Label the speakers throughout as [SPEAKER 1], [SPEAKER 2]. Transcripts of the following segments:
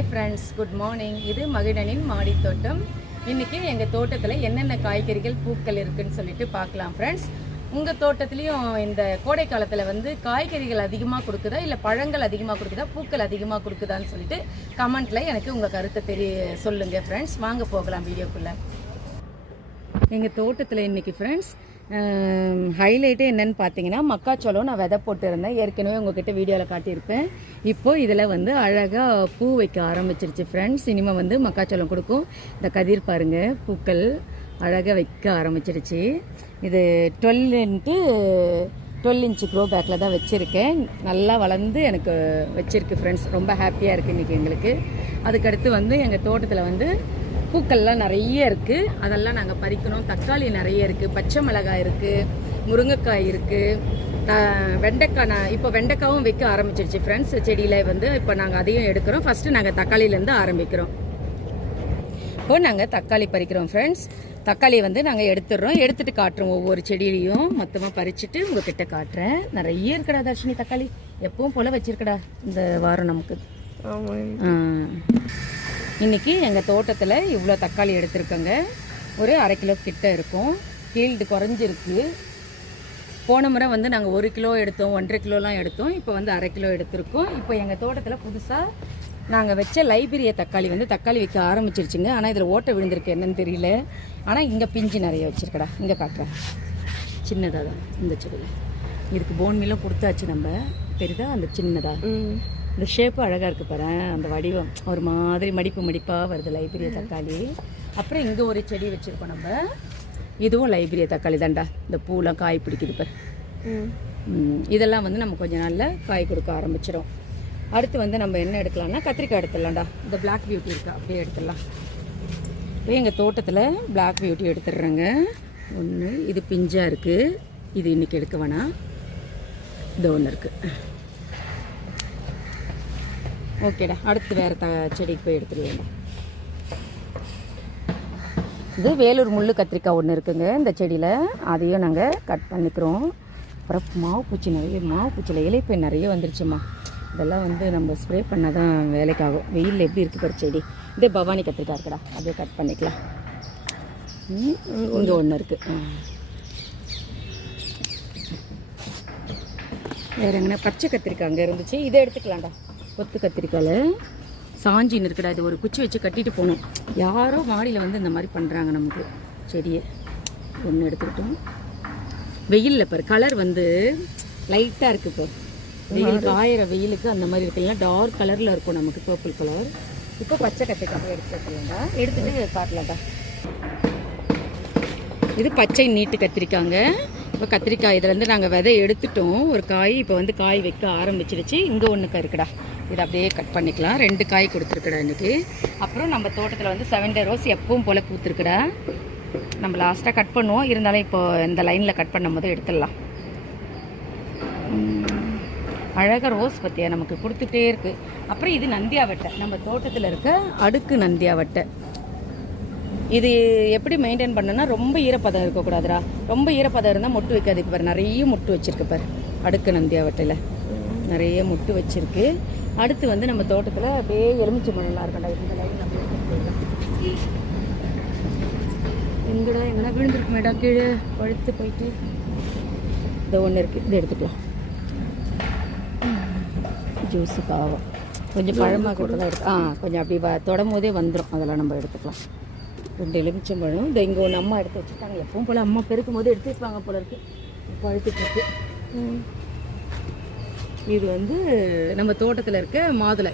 [SPEAKER 1] Hi friends good morning இது மகிழனின் மாடித்தோட்டம். இன்னைக்கு எங்கள் தோட்டத்தில் என்னென்ன காய்கறிகள் பூக்கள் இருக்குன்னு சொல்லிட்டு பார்க்கலாம் ஃப்ரெண்ட்ஸ் உங்கள் தோட்டத்துலேயும் இந்த கோடை காலத்தில் வந்து காய்கறிகள் அதிகமாக கொடுக்குதா இல்லை பழங்கள் அதிகமாக கொடுக்குதா பூக்கள் அதிகமாக கொடுக்குதான்னு சொல்லிட்டு கமெண்ட்டில் எனக்கு உங்கள் கருத்தை தெரிய சொல்லுங்கள் ஃப்ரெண்ட்ஸ் வாங்க போகலாம் வீடியோக்குள்ளே. எங்கள் தோட்டத்தில் இன்றைக்கி ஃப்ரெண்ட்ஸ் ஹைலைட்டே என்னென்னு பார்த்தீங்கன்னா மக்காச்சோளம் நான் விதை போட்டிருந்தேன். ஏற்கனவே உங்ககிட்ட வீடியோவில் காட்டியிருப்பேன். இப்போது இதில் வந்து அழகாக பூ வைக்க ஆரம்பிச்சிருச்சு ஃப்ரெண்ட்ஸ் இனிமேல் வந்து மக்காச்சோளம் கொடுக்கும். இந்த கதிர் பாருங்கள் பூக்கள் அழகாக வைக்க ஆரம்பிச்சிருச்சு. இது twelve into twelve inch grow பேக்கில் தான் வச்சுருக்கேன். நல்லா வளர்ந்து எனக்கு வச்சுருக்கு ஃப்ரெண்ட்ஸ் ரொம்ப ஹாப்பியாக இருக்குது இன்றைக்கி எங்களுக்கு. அதுக்கடுத்து வந்து எங்கள் தோட்டத்தில் வந்து பூக்கள்லாம் நிறைய இருக்குது அதெல்லாம் நாங்கள் பறிக்கணும். தக்காளி நிறைய இருக்குது பச்சை மிளகாய் இருக்குது முருங்கைக்காய் இருக்குது வெண்டைக்காய் நான் இப்போ வெண்டைக்காவும் வைக்க ஆரம்பிச்சிருச்சு ஃப்ரெண்ட்ஸ் செடியில் வந்து இப்போ நாங்கள் அதையும் எடுக்கிறோம். ஃபஸ்ட்டு நாங்கள் தக்காளியிலேருந்து ஆரம்பிக்கிறோம். இப்போ நாங்கள் தக்காளி பறிக்கிறோம் ஃப்ரெண்ட்ஸ் தக்காளி வந்து நாங்கள் எடுத்துடுறோம். எடுத்துட்டு காட்டுறோம் ஒவ்வொரு செடியிலையும். மொத்தமாக பறிச்சுட்டு உங்ககிட்ட காட்டுறேன். நிறைய இருக்குடா தர்ஷினி தக்காளி. எப்பவும் போல் வச்சிருக்கடா இந்த வாரம் நமக்கு. ஆ. இன்னைக்கு எங்கள் தோட்டத்தில் இவ்வளோ தக்காளி எடுத்திருக்கோங்க. ஒரு அரை கிலோ கிட்ட இருக்கும். ஃபீல்டு குறைஞ்சிருக்கு. போன முறை வந்து நாங்கள் ஒரு கிலோ எடுத்தோம் ஒன்றரை கிலோலாம் எடுத்தோம். இப்போ வந்து அரை கிலோ எடுத்திருக்கோம். இப்போ எங்கள் தோட்டத்தில் புதுசாக நாங்கள் வச்ச லைப்ரரிய தக்காளி வந்து தக்காளி வைக்க ஆரம்பிச்சிருச்சுங்க. ஆனால் இதில் ஓட்டை விழுந்திருக்கு என்னன்னு தெரியல. ஆனால் இங்கே பிஞ்சு நிறைய வச்சுருக்கடா. இங்கே காட்டுறேன். சின்னதாக தான். இந்த செடியில். இதுக்கு போன் மீலாம் கொடுத்தாச்சு நம்ம. தெரியுதா அந்த சின்னதாக இந்த ஷேப்பு அழகாக இருக்கு பாரு. அந்த வடிவம் ஒரு மாதிரி மடிப்பு மடிப்பாக வருது லைப்ரரிய தக்காளி. அப்புறம் இங்கே ஒரு செடி வச்சுருக்கோம் நம்ம. இதுவும் லைப்ரரிய தக்காளி தான்டா. இந்த பூலாம் காய் பிடிக்குது பாரு. இதெல்லாம் வந்து நம்ம கொஞ்ச நாளில் காய் கொடுக்க ஆரம்பிச்சிடும் அடுத்து வந்து நம்ம என்ன எடுக்கலாம்னா கத்திரிக்காய் எடுத்துடலாம்டா. இந்த Black பியூட்டி இருக்கா அப்படியே எடுத்துடலாம். இப்போ எங்கள் தோட்டத்தில் Black பியூட்டி எடுத்துடுறேங்க. ஒன்று இது பிஞ்சாக இருக்குது இது இன்றைக்கி எடுக்க வேணாம். இது ஒன்று இருக்குது ஓகேடா அடுத்து வேறு த செடிக்கு போய் எடுத்துருவேன் இது வேலூர் முள்ளு கத்திரிக்காய் ஒன்று இருக்குங்க இந்த செடியில். அதையும் நாங்கள் கட் பண்ணிக்கிறோம். அப்புறம் மாவு பூச்சி நிறைய மாவு பூச்சியில் இலைப்பை நிறைய வந்துருச்சுமா. இதெல்லாம் வந்து நம்ம ஸ்ப்ரே பண்ணால் தான் வேலைக்காகும். வெயிலில் எப்படி இருக்குது பாரு செடி. இதே பவானி கத்திரிக்காய் இருக்குடா அப்படியே கட் பண்ணிக்கலாம். இங்கே ஒன்று இருக்குது வேறு எங்கன்னா பச்சை கத்திரிக்காய் அங்கே இருந்துச்சு. இதை எடுத்துக்கலாம்டா. கொத்து கத்திரிக்காயில். சாஞ்சின்னு இருக்குடா இது ஒரு குச்சி வச்சு கட்டிட்டு போகணும். யாரோ மாடியில் வந்து இந்த மாதிரி பண்ணுறாங்க நமக்கு. செடியை ஒன்று எடுத்துக்கிட்டோம். வெயிலில் பாரு கலர் வந்து லைட்டாக இருக்குது இப்போ. வெயில் காயிற வெயிலுக்கு அந்த மாதிரி இருக்குல்ல டார்க் கலரில் இருக்கும் நமக்கு பர்பிள் கலர் இப்போ பச்சை கத்திரிக்காய் எடுத்து வைக்கலாம்டா எடுத்துட்டு காட்டலாம்டா இது பச்சை நீட்டு கத்திரிக்காங்க. இப்போ கத்திரிக்காய் இதுலேருந்து நாங்கள் விதை எடுத்துட்டோம். ஒரு காய் இப்போ வந்து காய் வைக்க ஆரம்பிச்சிருச்சு. இங்கே ஒன்று இருக்குடா இதை அப்படியே கட் பண்ணிக்கலாம். ரெண்டு காய் கொடுத்துருக்குடா இன்றைக்கி அப்புறம் நம்ம தோட்டத்தில் வந்து செவன்டே ரோஸ் எப்பவும் போல் பூத்துருக்குடா. நம்ம லாஸ்ட்டாக கட் பண்ணுவோம். இருந்தாலும் இப்போ இந்த லைனில் கட் பண்ணும்போது எடுத்துடலாம். அழகாக ரோஸ் பற்றியா நமக்கு கொடுத்துட்டே இருக்குது அப்புறம் இது நந்தியாவட்டை நம்ம தோட்டத்தில் இருக்க அடுக்கு நந்தியாவட்டை இது எப்படி மெயின்டைன் பண்ணனா ரொம்ப ஈரப்பதம் இருக்கக்கூடாதுடா. ரொம்ப ஈரப்பதம் இருந்தால் மொட்டு வைக்காது. இப்போ நிறைய மொட்டு வச்சுருக்கு பார். அடுக்கு நந்தியாவட்டையில் நிறைய மொட்டு வச்சிருக்கு. அடுத்து வந்து நம்ம தோட்டத்தில் அப்படியே எலுமிச்சை மண்ணெல்லாம் இருக்கண்டா இந்த லைன். எங்கடா எங்கடா விழுந்திருக்குமேடா கீழே பழுத்து போயிட்டு. இந்த ஒன்று இருக்குது இது எடுத்துக்கலாம். ஜூஸு பாவம். கொஞ்சம் பழமாக கூட தான் எடுத்து ஆ கொஞ்சம் அப்படி வ தொடும் போதே வந்துடும் அதெல்லாம் நம்ம எடுத்துக்கலாம். ரெண்டு எலுமிச்சம்பழம் இந்த இங்கே ஒன்று அம்மா எடுத்து வச்சுருக்காங்க. எப்பவும் போல் அம்மா பெருக்கும் போது எடுத்து வைப்பாங்க போல இருக்கு. பழுத்துட்டு இருக்கு. இது வந்து நம்ம தோட்டத்தில் இருக்க மாதுளை.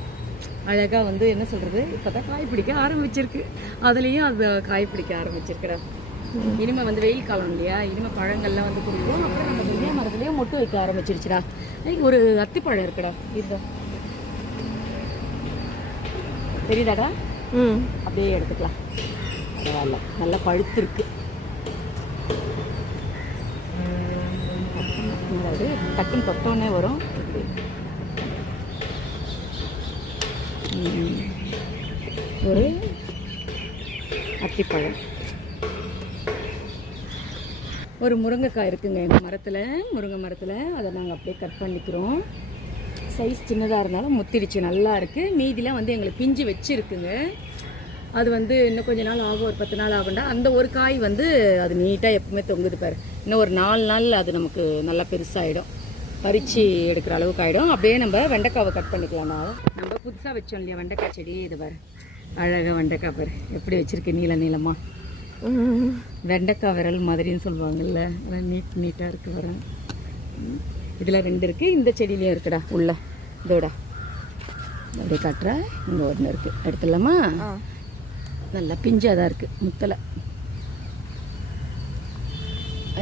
[SPEAKER 1] அழகாக வந்து என்ன சொல்கிறது இப்போ தான் காய் பிடிக்க ஆரம்பிச்சிருக்கு. அதுலேயும் அது காய் பிடிக்க ஆரம்பிச்சிருக்குடா. இனிமே வந்து வெயில் காலம் இல்லையா? இனிமே பழங்கள்லாம் வந்து கொடுக்கும் அப்புறம் நம்ம வெள்ளை மரத்துலேயும் மொட்டு வைக்க ஆரம்பிச்சிருச்சுடா. ஒரு அத்திப்பழம் இருக்குடா. இதுதான். தெரியுதாடா?
[SPEAKER 2] ம்.
[SPEAKER 1] அப்படியே எடுத்துக்கலாம். பரவாயில்ல. நல்லா பழுத்திருக்கு. டக்குன்னு தொட்டோன்னே வரும். ஒரு அத்திப்பழம். ஒரு முருங்கைக்காய் இருக்குங்க எங்கள் மரத்தில். முருங்கை மரத்தில். அதை நாங்கள் அப்படியே கட் பண்ணிக்கிறோம். சைஸ் சின்னதாக இருந்தாலும் முத்திடுச்சு. நல்லா இருக்குது மீதிலாம் வந்து எங்களுக்கு பிஞ்சு வச்சுருக்குங்க. அது வந்து இன்னும் கொஞ்ச நாள் ஆகும். ஒரு பத்து நாள் ஆகுண்டா அந்த ஒரு காய் வந்து அது நீட்டாக எப்பவுமே தொங்குது பாரு. இன்னும் ஒரு நாலு நாள் அது நமக்கு நல்லா பெருசாகிடும் பறித்து எடுக்கிற அளவுக்கு ஆகிடும் அப்படியே நம்ம வெண்டைக்காவை கட் பண்ணிக்கலாம்டா நம்ம புதுசாக வச்சோம் இல்லையா வெண்டைக்காய் செடி? இது பாரு. அழகாக வெண்டைக்காய் பாரு. எப்படி வச்சுருக்கு? நீள நீளமாக வெண்டைக்காய் விரல் மாதிரின்னு சொல்லுவாங்கல்ல. அதான் நீட் நீட்டாக இருக்கு வர இதில் ரெண்டு இருக்குது இந்த செடியிலையும் இருக்குடா. உள்ள. இதோடா. அப்படியே காட்டுறேன் இங்கே ஒன்று இருக்குது எடுத்துடலாமா? நல்லா பிஞ்சாக தான் இருக்குது முத்தலை.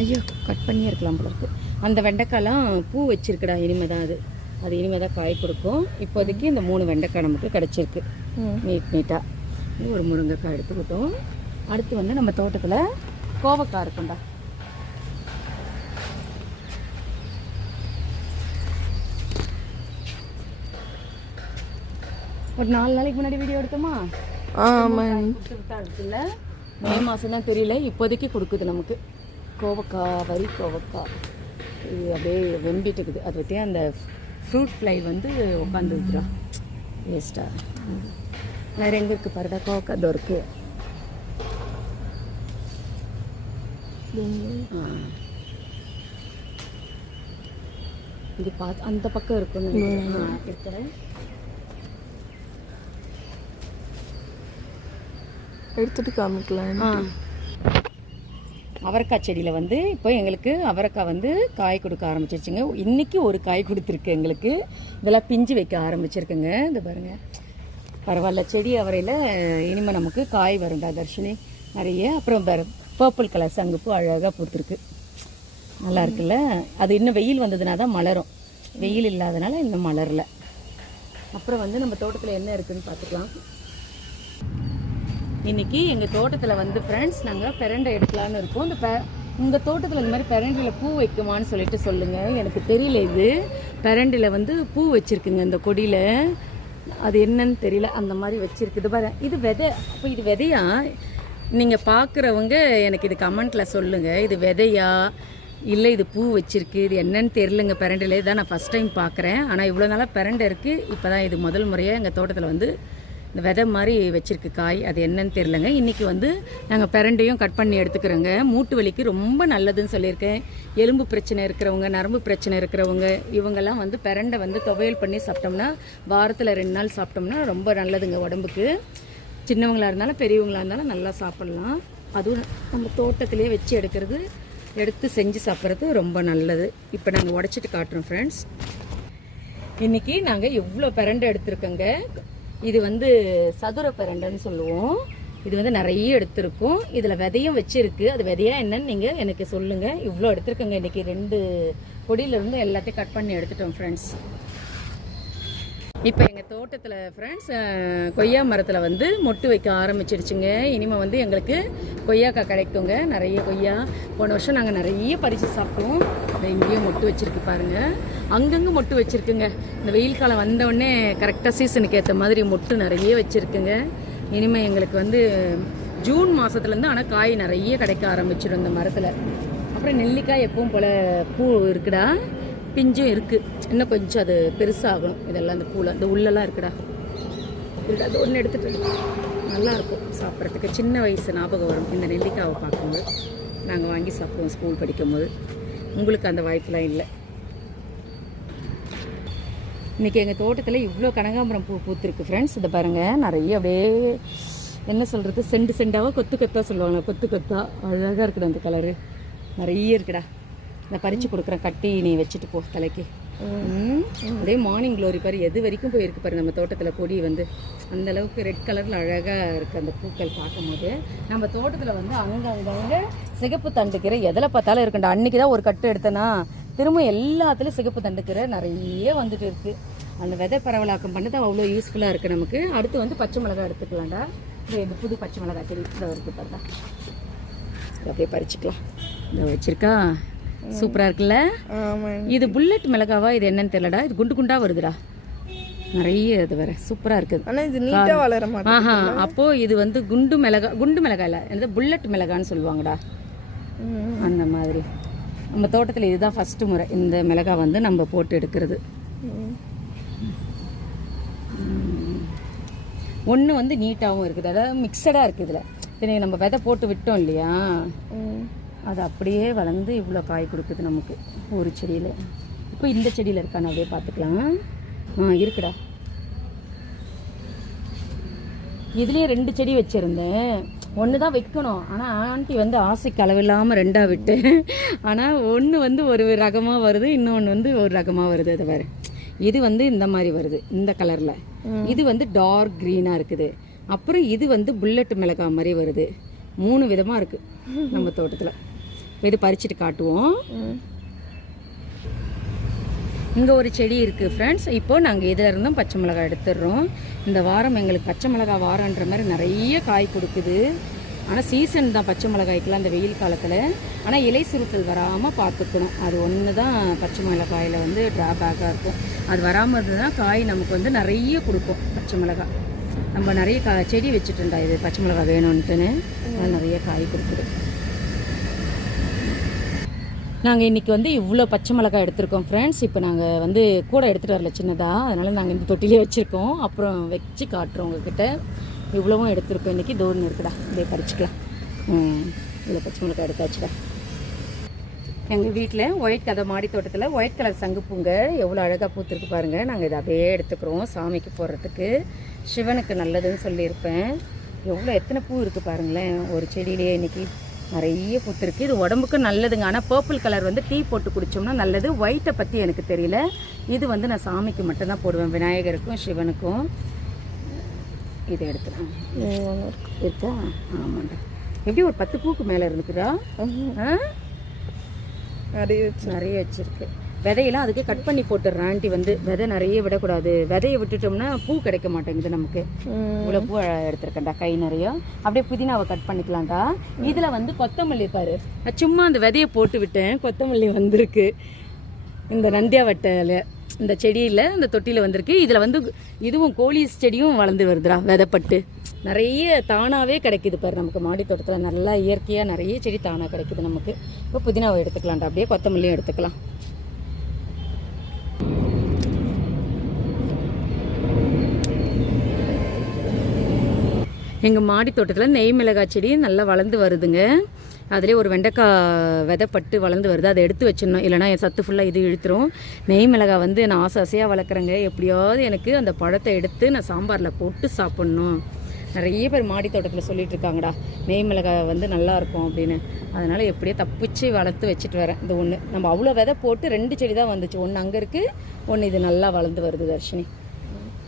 [SPEAKER 1] ஐயோ கட் பண்ணியே இருக்கலாம் போல இருக்கு. அந்த வெண்டைக்காய்லாம் பூ வச்சிருக்குடா இனிமே தான் அது. அது இனிமே தான் காய் கொடுக்கும். இப்போதைக்கு இந்த மூணு வெண்டைக்காய் நமக்கு கிடச்சிருக்கு. நீட் நீட்டாக ஒரு முருங்கைக்காய் எடுத்துக்கிட்டோம். அடுத்து வந்து நம்ம தோட்டத்தில் கோவக்காய் இருக்கும்டா. ஒரு நாலு நாளைக்கு முன்னாடி வீடியோ எடுத்தோமா? இருக்குல்ல மே மாதம் தான் தெரியல இப்போதைக்கு கொடுக்குது நமக்கு. கோவக்காய் வரி கோவக்காய். இது அப்படியே வெம்பிட்டு இருக்குது அதை பற்றி அந்த ஃப்ரூட் ஃப்ளை வந்து உட்காந்துருக்குறா வேஸ்ட்டாக வேறு எங்கே இருக்குது பாருடா? கோவக்காய் இதோ இருக்கு. ஆ. இது பார்த்து அந்த பக்கம் இருக்குன்னு இருக்கிறேன்
[SPEAKER 2] எடுத்துட்டு காமிக்கலாம்
[SPEAKER 1] ஆ. அவரைக்காய் செடியில் வந்து இப்போ எங்களுக்கு அவரைக்காய் வந்து காய் கொடுக்க ஆரம்பிச்சிருச்சுங்க. இன்றைக்கி ஒரு காய் கொடுத்துருக்கு எங்களுக்கு. இதெல்லாம் பிஞ்சு வைக்க ஆரம்பிச்சிருக்குங்க. இது பாருங்கள் பரவாயில்ல. செடி அவரையில் இனிமேல் நமக்கு காய் வரும்டா தர்ஷினி. நிறைய. அப்புறம் வேறு பர்பிள் கலர் சங்குப்பூ அழகாக பூத்துருக்கு. நல்லா இருக்குல்ல? அது இன்னும் வெயில் வந்ததுனா தான் மலரும். வெயில் இல்லாதனால இன்னும் மலரல. அப்புறம் வந்து நம்ம தோட்டத்தில் என்ன இருக்குதுன்னு பார்த்துக்கலாம். இன்னைக்கு எங்கள் தோட்டத்தில் வந்து ஃப்ரெண்ட்ஸ் நாங்கள் பெரண்டை எடுக்கலான்னு இருக்கோம். இந்த பெ உங்கள் தோட்டத்தில் இந்த மாதிரி பெரண்டில் பூ வைக்குமான்னு சொல்லிட்டு சொல்லுங்கள் எனக்கு தெரியல இது. பெரண்டில் வந்து பூ வச்சுருக்குங்க இந்த கொடியில். அது என்னன்னு தெரியல. அந்த மாதிரி வச்சுருக்குது. பாரு இது விதை அப்போ இது விதையா? நீங்கள் பார்க்குறவங்க எனக்கு இது கமெண்ட்டில் சொல்லுங்கள் இது விதையா? இல்லை இது பூ வச்சிருக்கு. இது என்னன்னு தெரிலங்க பெரண்டில் இதான் நான் ஃபஸ்ட் டைம் பார்க்குறேன் ஆனால் இவ்வளோ நாளாக பெரண்டை இருக்குது இப்போ தான் இது முதல் முறையாக எங்கள் தோட்டத்தில் வந்து இந்த விதை மாதிரி வச்சிருக்கு காய். அது என்னன்னு தெரிலங்க இன்றைக்கி வந்து நாங்கள் பிரண்டையும் கட் பண்ணி எடுத்துக்கிறோங்க. மூட்டு வலிக்கு ரொம்ப நல்லதுன்னு சொல்லியிருக்கேன். எலும்பு பிரச்சனை இருக்கிறவங்க நரம்பு பிரச்சனை இருக்கிறவங்க இவங்கெல்லாம் வந்து பிரண்டை வந்து துவையல் பண்ணி சாப்பிட்டோம்னா வாரத்தில் ரெண்டு நாள் சாப்பிட்டோம்னா ரொம்ப நல்லதுங்க உடம்புக்கு. சின்னவங்களாக இருந்தாலும் பெரியவங்களாக இருந்தாலும் நல்லா சாப்பிட்லாம். அதுவும் நம்ம தோட்டத்திலே வச்சு எடுக்கிறது எடுத்து செஞ்சு சாப்பிட்றது ரொம்ப நல்லது. இப்போ நாங்கள் உடச்சிட்டு காட்டுறோம் ஃப்ரெண்ட்ஸ் இன்றைக்கி நாங்கள் எவ்வளோ பிரண்டை எடுத்திருக்கோங்க? இது வந்து சதுர பிரண்டைன்னு சொல்லுவோம். இது வந்து நிறைய எடுத்திருக்கும். இதில் விதையும் வச்சிருக்கு. அது விதையாக என்னன்னு நீங்கள் எனக்கு சொல்லுங்கள் இவ்வளோ எடுத்திருக்கோங்க. இன்றைக்கி ரெண்டு கொடியிலேருந்து எல்லாத்தையும் கட் பண்ணி எடுத்துட்டோம் ஃப்ரெண்ட்ஸ் இப்போ எங்கள் தோட்டத்தில் ஃப்ரெண்ட்ஸ் கொய்யா மரத்தில் வந்து மொட்டு வைக்க ஆரம்பிச்சிருச்சுங்க. இனிமேல் வந்து எங்களுக்கு கொய்யாக்காய் கிடைக்குங்க. நிறைய கொய்யா. போன வருஷம் நாங்கள் நிறைய பறித்து சாப்பிட்டோம். அதை இங்கேயும் மொட்டு வச்சுருக்கு பாருங்க. அங்கங்கே மொட்டு வச்சுருக்குங்க. இந்த வெயில் காலம் வந்தவுடனே கரெக்டாக சீசனுக்கு ஏற்ற மாதிரி மொட்டு நிறைய வச்சுருக்குங்க. இனிமேல் எங்களுக்கு வந்து ஜூன் மாதத்துலேருந்து ஆனால் காய் நிறைய கிடைக்க ஆரம்பிச்சிடும் இந்த மரத்தில். அப்புறம் நெல்லிக்காய் எப்பவும் போல் பூ இருக்குடா. பிஞ்சும் இருக்குது இன்னும் கொஞ்சம் அது பெருசாகணும். இதெல்லாம் அந்த பூவில் அந்த உள்ளெல்லாம் இருக்குடா. இருக்குடா, அது ஒன்று எடுத்துகிட்டு நல்லா இருக்கும் சாப்பிட்றதுக்கு. சின்ன வயசு ஞாபகம் வரும். இந்த நெல்லிக்காவை பார்க்கும்போது நாங்கள் வாங்கி சாப்பிடுவோம் ஸ்கூல் படிக்கும்போது. உங்களுக்கு அந்த வாய்ப்பெலாம் இல்லை. இன்றைக்கி எங்கள் தோட்டத்தில் இவ்வளோ கனகாம்பரம் பூ பூத்துருக்கு ஃப்ரெண்ட்ஸ் இதை பாருங்கள் நிறைய அப்படியே என்ன சொல்கிறது செண்டு செண்டாவாக கொத்து கொத்தா சொல்லுவாங்க. கொத்து கொத்தா. அழகாக இருக்குடா அந்த கலரு நிறைய இருக்குடா. நான் பறித்து கொடுக்குறேன். கட்டி நீ வச்சுட்டு போ தலைக்கு. அப்படியே மார்னிங் க்ளோரி பாரு எது வரைக்கும் போயிருக்கு பாரு நம்ம தோட்டத்தில் கொடி வந்து. அந்த அளவுக்கு ரெட் கலரில் அழகாக இருக்குது அந்த பூக்கள் பார்க்கும்போது. நம்ம தோட்டத்தில் வந்து அங்கங்கே சிகப்பு தண்டுக்கிற எதில் பார்த்தாலும் இருக்குண்டா. அன்றைக்கி தான் ஒரு கட்டு எடுத்தேன்னா திரும்ப எல்லாத்துலேயும் சிகப்பு தண்டுக்கீரை நிறைய வந்துட்டு இருக்குது அந்த விதை பரவலாக்கம் பண்ணது அவ்வளோ யூஸ்ஃபுல்லாக இருக்குது நமக்கு. அடுத்து வந்து பச்சை மிளகா எடுத்துக்கலாம்டா. இது இந்த புது பச்சை மிளகா செடி இருக்குது பார்த்தா அப்படியே பறிச்சுக்கலாம். இதை வச்சுருக்கா? சூப்பராக இருக்குல்ல? இது புல்லட் மிளகாவா இது என்னன்னு தெரியலடா. இது குண்டு குண்டா வருதுடா. நிறைய இது வேற சூப்பராக இருக்குது.
[SPEAKER 2] ஆனால் இது நீட்டாக வளர
[SPEAKER 1] ஆஹா அப்போது இது வந்து குண்டு மிளகா குண்டு மிளகா இல்லை என்னது புல்லட் மிளகான்னு சொல்லுவாங்கடா. அந்த மாதிரி. நம்ம தோட்டத்தில் இதுதான் ஃபஸ்ட்டு முறை. இந்த மிளகாய் வந்து நம்ம போட்டு எடுக்கிறது. ஒன்று வந்து நீட்டாகவும் இருக்குது. அதாவது மிக்சடாக இருக்குது இதில். நம்ம விதை போட்டு விட்டோம் இல்லையா? அது அப்படியே வளர்ந்து இவ்வளோ காய் கொடுக்குது நமக்கு ஒரு செடியில். இப்போ இந்த செடியில் இருக்கான்னு அப்படியே பார்த்துக்கலாம். ஆ இருக்குடா. இதுலேயே ரெண்டு செடி வச்சுருந்தேன். ஒன்று தான் வைக்கணும். ஆனால் ஆண்டி வந்து ஆசைக்கு அளவில்லாமல் ரெண்டாக விட்டு. ஆனால் ஒன்று வந்து ஒரு ரகமாக வருது இன்னொன்று வந்து ஒரு ரகமாக வருது. அது வேறு இது வந்து இந்த மாதிரி வருது இந்த கலரில். இது வந்து டார்க் க்ரீனாக இருக்குது. அப்புறம் இது வந்து புல்லட் மிளகாய் மாதிரி வருது. மூணு விதமாக இருக்குது நம்ம தோட்டத்தில். இது பறிச்சுட்டு காட்டுவோம். இங்கே ஒரு செடி இருக்குது ஃப்ரெண்ட்ஸ் இப்போ நாங்கள் இதில் இருந்தும் பச்சை மிளகாய் எடுத்துடுறோம். இந்த வாரம் எங்களுக்கு பச்சை மிளகாய் வாரன்ற மாதிரி நிறைய காய் கொடுக்குது. ஆனால் சீசன் தான் பச்சை மிளகாய்க்கெலாம் அந்த வெயில் காலத்தில். ஆனால் இலை சுருக்கள் வராமல் பார்த்துக்கணும். அது ஒன்று தான் பச்சை மிளகாயில் வந்து ட்ராபேக்காக இருக்கும். அது வராமல் இருந்ததுன்னா காய் நமக்கு வந்து நிறைய கொடுக்கும் பச்சை மிளகாய். நம்ம நிறைய கா செடி இருந்தா இது பச்சை மிளகாய் வேணும்ன்ட்டுன்னு. நிறைய காய் கொடுக்குது. நாங்கள் இன்றைக்கி வந்து இவ்வளோ பச்சை மிளகாய் எடுத்திருக்கோம் ஃப்ரெண்ட்ஸ் இப்போ நாங்கள் வந்து கூட எடுத்துகிட்டு வரல சின்னதாக அதனால் நாங்கள் இந்த தொட்டிலே வச்சுருக்கோம். அப்புறம் வச்சு காட்டுறோம் உங்ககிட்ட. இவ்வளவும் எடுத்திருக்கோம் இன்றைக்கி தோன்னு இருக்குடா. இதே பறிச்சிக்கலாம். ம். இவ்வளோ பச்சை மிளகாய் எடுத்தாச்சுடா. எங்கள் வீட்டில் ஒயிட் கதை மாடி தோட்டத்தில் ஒயிட் கலர் சங்குப்பூங்க எவ்வளோ அழகாக பூத்துருக்கு பாருங்கள் நாங்கள் இதை அப்படியே எடுத்துக்கிறோம் சாமிக்கு போடுறதுக்கு. சிவனுக்கு நல்லதுன்னு சொல்லியிருப்பேன். எவ்வளோ எத்தனை பூ இருக்குது பாருங்களேன். ஒரு செடியிலேயே இன்றைக்கி நிறைய பூத்துருக்கு இது உடம்புக்கு நல்லதுங்க. ஆனால் பர்பிள் கலர் வந்து டீ போட்டு குடித்தோம்னா நல்லது. ஒயிட்டை பற்றி எனக்கு தெரியல. இது வந்து நான் சாமிக்கு மட்டும்தான் போடுவேன். விநாயகருக்கும் சிவனுக்கும். இதை எடுத்துக்கலாம்.
[SPEAKER 2] இருக்கு.
[SPEAKER 1] ஆமாண்டா. எப்படி ஒரு பத்து பூக்கு மேலே இருந்துக்குதா?
[SPEAKER 2] நிறைய
[SPEAKER 1] நிறைய வச்சிருக்கு. விதையெல்லாம் அதுக்கு கட் பண்ணி போட்டுடுறேன் ஆண்டி வந்து. விதை நிறைய விடக்கூடாது. விதையை விட்டுட்டோம்னா பூ கிடைக்க மாட்டேங்குது நமக்கு. இவ்வளோ பூ எடுத்திருக்கேன்டா கை நிறைய. அப்படியே புதினாவை கட் பண்ணிக்கலாம்டா. இதில் வந்து கொத்தமல்லி பாரு. நான் சும்மா அந்த விதையை போட்டு விட்டேன். கொத்தமல்லி வந்திருக்கு. இந்த நந்தியா வட்டையில் இந்த செடியில் இந்த தொட்டியில் வந்திருக்கு. இதில் வந்து இதுவும் கோழி செடியும் வளர்ந்து வருதுடா விதைப்பட்டு. நிறைய தானாகவே கிடைக்குது பாரு நமக்கு. மாடி தோட்டத்தில் நல்லா இயற்கையாக நிறைய செடி தானாக கிடைக்குது நமக்கு. இப்போ புதினாவை எடுத்துக்கலாம்டா. அப்படியே கொத்தமல்லியும் எடுத்துக்கலாம். எங்கள் மாடி தோட்டத்தில் நெய் மிளகாய் செடி நல்லா வளர்ந்து வருதுங்க. அதிலே ஒரு வெண்டைக்காய் விதைப்பட்டு வளர்ந்து வருது. அதை எடுத்து வச்சிடணும். இல்லைனா என் சத்து ஃபுல்லாக இது இழுத்துரும். நெய் மிளகாய் வந்து நான் ஆசை ஆசையாக வளர்க்குறேங்க. எப்படியாவது எனக்கு அந்த பழத்தை எடுத்து நான் சாம்பாரில் போட்டு சாப்பிட்ணும். நிறைய பேர் மாடி தோட்டத்தில் சொல்லிட்டு இருக்காங்கடா. நெய் மிளகாய் வந்து நல்லா இருக்கும் அப்படின்னு. அதனால் எப்படியோ தப்பிச்சு வளர்த்து வச்சுட்டு வரேன். இந்த ஒன்று நம்ம அவ்வளோ விதை போட்டு ரெண்டு செடி தான் வந்துச்சு. ஒன்று அங்கே இருக்குது ஒன்று இது நல்லா வளர்ந்து வருது தர்ஷினி.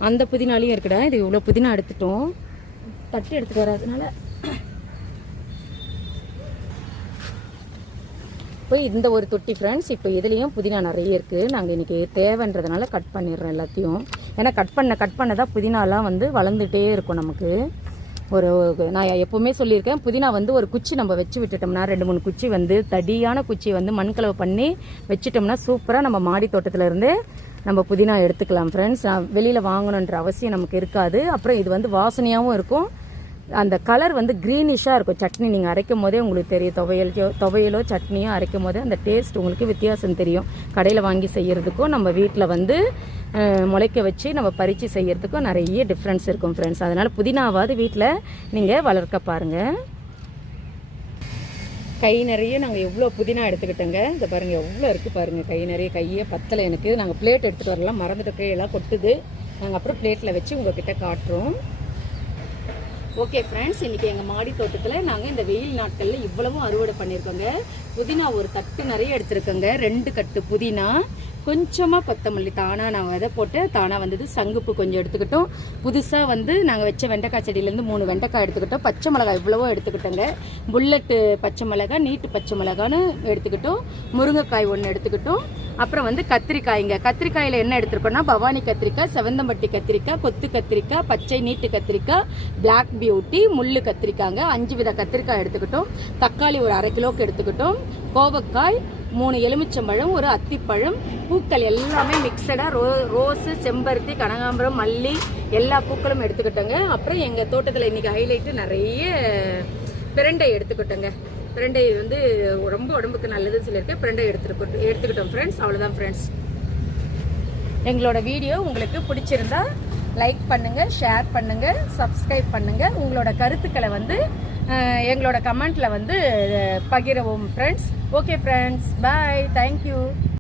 [SPEAKER 1] அந்த புதினாலையும் இருக்குடா. இது இவ்வளோ புதினா எடுத்துட்டோம். தட்டி எடுத்துட்டு வராதனால இப்போ இந்த ஒரு தொட்டி ஃப்ரெண்ட்ஸ் இப்போ இதுலேயும் புதினா நிறைய இருக்குது நாங்கள் இன்றைக்கி தேவைன்றதுனால கட் பண்ணிடுறோம் எல்லாத்தையும். ஏன்னா கட் பண்ண கட் பண்ண தான் புதினாலாம் வந்து வளர்ந்துட்டே இருக்கும் நமக்கு. ஒரு நான் எப்போவுமே சொல்லியிருக்கேன் புதினா வந்து ஒரு குச்சி நம்ம வச்சு விட்டுட்டோம்னா ரெண்டு மூணு குச்சி வந்து தடியான குச்சியை வந்து மண்கலவை பண்ணி வச்சுட்டோம்னா சூப்பராக நம்ம மாடி தோட்டத்துல இருந்து நம்ம புதினா எடுத்துக்கலாம் ஃப்ரெண்ட்ஸ் வெளியில் வாங்கணுன்ற அவசியம் நமக்கு இருக்காது. அப்புறம் இது வந்து வாசனையாகவும் இருக்கும். அந்த கலர் வந்து க்ரீனிஷாக இருக்கும். சட்னி நீங்கள் அரைக்கும் போதே உங்களுக்கு தெரியும். துவையலோ துவையலோ சட்னியோ அரைக்கும் போதே அந்த டேஸ்ட் உங்களுக்கு வித்தியாசம் தெரியும். கடையில் வாங்கி செய்கிறதுக்கும் நம்ம வீட்டில் வந்து முளைக்க வச்சு நம்ம பறித்து செய்கிறதுக்கும் நிறைய டிஃப்ரென்ஸ் இருக்கும் ஃப்ரெண்ட்ஸ் அதனால் புதினாவாவது வீட்டில் நீங்கள் வளர்க்க பாருங்கள் கை நிறைய நாங்கள் எவ்வளோ புதினா எடுத்துக்கிட்டோங்க. இந்த பாருங்கள் எவ்வளோ இருக்குது பாருங்கள் கை நிறைய கையே பத்தலை எனக்கு. நாங்கள் பிளேட் எடுத்துகிட்டு வரலாம். மறந்துட்டு கையெல்லாம் கொட்டுது. நாங்கள் அப்புறம் பிளேட்டில் வச்சு உங்ககிட்ட காட்டுறோம். ஓகே ஃப்ரெண்ட்ஸ் இன்றைக்கி எங்கள் மாடி தோட்டத்தில் நாங்கள் இந்த வெயில் நாட்களில் இவ்வளவும் அறுவடை பண்ணியிருக்கோங்க புதினா ஒரு தட்டு நிறைய எடுத்திருக்கோங்க. ரெண்டு கட்டு புதினா கொஞ்சமாக கொத்தமல்லி. தானாக நான் விதை போட்டு தானாக வந்தது சங்குப்பு கொஞ்சம் எடுத்துக்கிட்டோம். புதுசாக வந்து நாங்கள் வச்ச வெண்டைக்காய் செடியிலேருந்து மூணு வெண்டைக்காய் எடுத்துக்கிட்டோம். பச்சை மிளகாய் இவ்வளவோ எடுத்துக்கிட்டோங்க. புல்லட்டு பச்சை மிளகாய் நீட்டு பச்சை மிளகான்னு எடுத்துக்கிட்டோம். முருங்கைக்காய் ஒன்று எடுத்துக்கிட்டோம். அப்புறம் வந்து கத்திரிக்காய்ங்க. கத்திரிக்காயில் என்ன எடுத்துருக்கோன்னா பவானி கத்திரிக்காய் செவந்தம்பட்டி கத்திரிக்காய் கொத்து கத்திரிக்காய் பச்சை நீட்டு கத்திரிக்காய் பிளாக் பியூட்டி முள்ளு கத்திரிக்காய்ங்க. அஞ்சு வித கத்திரிக்காய் எடுத்துக்கிட்டோம். தக்காளி ஒரு அரை கிலோக்கு எடுத்துக்கிட்டோம். கோவக்காய் மூணு எலுமிச்சம்பழம் ஒரு அத்திப்பழம் பூக்கள் எல்லாமே மிக்சடாக ரோ ரோஸு செம்பருத்தி கனகாம்பரம் மல்லி எல்லா பூக்களும் எடுத்துக்கிட்டோங்க. அப்புறம் எங்கள் தோட்டத்தில் இன்றைக்கி ஹைலைட்டு நிறைய பிரண்டை எடுத்துக்கிட்டோங்க. பிரண்டை வந்து ரொம்ப உடம்புக்கு நல்லதுன்னு சொல்லியிருக்கேன் பிரண்டை எடுத்துருக்கோம். எடுத்துக்கிட்டோம் ஃப்ரெண்ட்ஸ் அவ்வளோதான் ஃப்ரெண்ட்ஸ் எங்களோட வீடியோ உங்களுக்கு பிடிச்சிருந்தா லைக் பண்ணுங்கள் ஷேர் பண்ணுங்கள் சப்ஸ்கிரைப் பண்ணுங்கள் உங்களோட கருத்துக்களை வந்து எங்களோட கமெண்ட்டில் வந்து பகிரவும் friends okay friends bye thank you